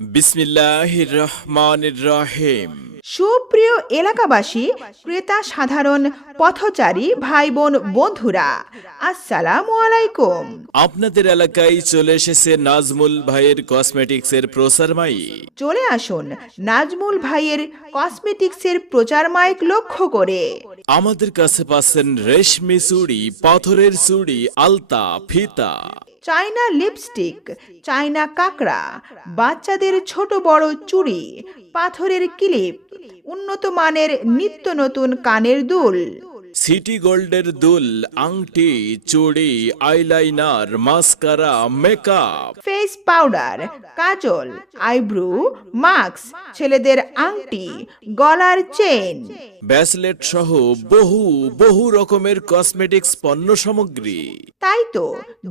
বিসমিল্লাহির রহমানির রহিম সুপ্রিয় এলাকাবাসী ক্রেতা সাধারণ পথচারী ভাই বোন বন্ধুরা আসসালামু আলাইকুম। আপনাদের এলাকায় চলে এসেছে নাজমুল ভাইয়ের কসমেটিক্সের প্রসার মাই চলে আসুন নাজমুল ভাইয়ের কসমেটিক্সের প্রচার মাইক লক্ষ্য করে। আমাদের কাছে পাচ্ছেন রেশমি চুড়ি পাথরের চুড়ি আলতা ফিতা। চায়না লিপস্টিক, চায়না কাকড়া, বাচ্চাদের ছোট বড় চুড়ি, পাথরের ক্লিপ, উন্নত মানের নিত্য নতুন কানের দুল। সিটি গোল্ডের দুল আংটি চুড়ি eyeliner mascara makeup. Face powder কাজল আইব্রু মাস্ক ছেলেদের আংটি গলার চেন ব্যাসলেট সহ বহু বহু রকমের কসমেটিক্স পণ্য সামগ্রী। তাই তো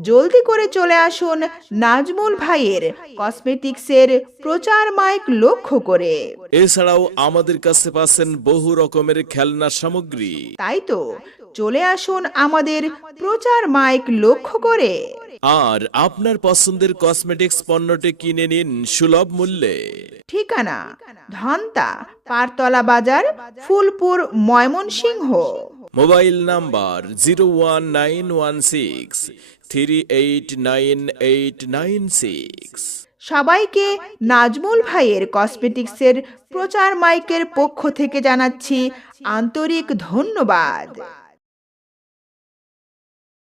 জলদি করে চলে আসুন নাজমুল ভাইয়ের কসমেটিক্সের প্রচার মাইক লক্ষ্য করে। এছাড়াও আমাদের কাছে পাচ্ছেন বহু রকমের খেলনা সামগ্রী। তাই তো চলে আসুন আমাদের প্রচার মাইক লক্ষ্য করে। আর আপনার পছন্দের কসমেটিক্স পণ্যটি কিনে নিন সুলভ মূল্যে। ঠিকানা ধন্তা পারতলা বাজার Phulpur Mymensingh. Mobile number zero one nine one six three eight nine eight nine six. সবাইকে নাজমুল ভাইয়ের কসমেটিক্সের প্রচার মাইকের পক্ষ থেকে জানাচ্ছি আন্তরিক ধন্যবাদ।